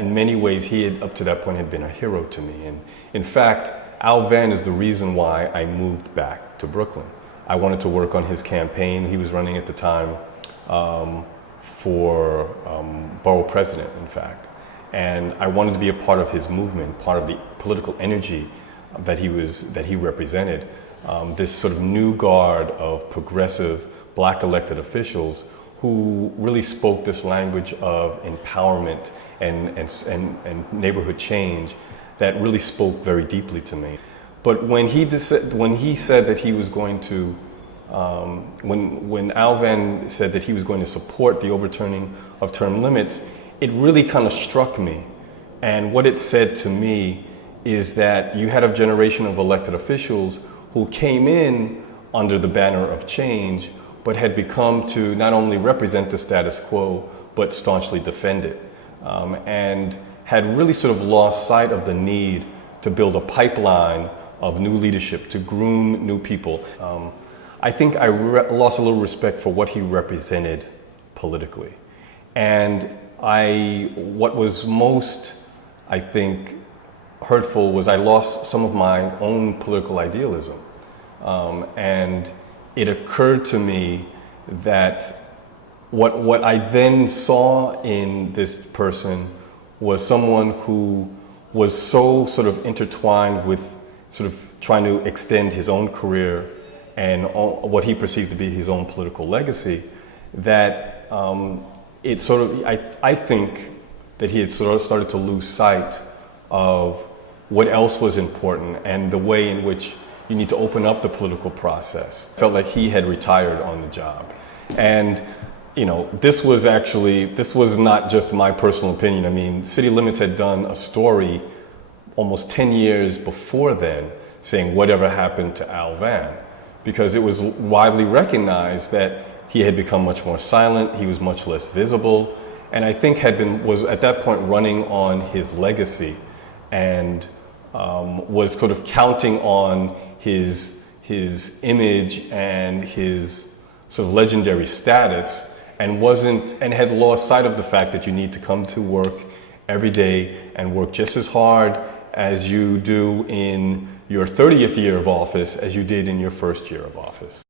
In many ways, he had, up to that point, had been a hero to me. And in fact, Al Vann is the reason why I moved back to Brooklyn. I wanted to work on his campaign. He was running at the time for borough president, in fact. And I wanted to be a part of his movement, part of the political energy that he represented. This sort of new guard of progressive black elected officials who really spoke this language of empowerment and neighborhood change that really spoke very deeply to me. But when he said that he was going to, when Al Vann said that he was going to support the overturning of term limits, it really kind of struck me. And what it said to me is that you had a generation of elected officials who came in under the banner of change, but had become to not only represent the status quo, but staunchly defend it. And had really sort of lost sight of the need to build a pipeline of new leadership, to groom new people. I think I lost a little respect for what he represented politically. And what was most, I think, hurtful was I lost some of my own political idealism. And it occurred to me that what I then saw in this person was someone who was so sort of intertwined with sort of trying to extend his own career and what he perceived to be his own political legacy, that it sort of, I think that he had sort of started to lose sight of what else was important and the way in which you need to open up the political process. Felt like he had retired on the job. And you know, this was not just my personal opinion. I mean, City Limits had done a story almost 10 years before then saying whatever happened to Al Vann, because it was widely recognized that he had become much more silent, he was much less visible, and I think was at that point running on his legacy and was sort of counting on his image and his sort of legendary status, and had lost sight of the fact that you need to come to work every day and work just as hard as you do in your 30th year of office as you did in your first year of office.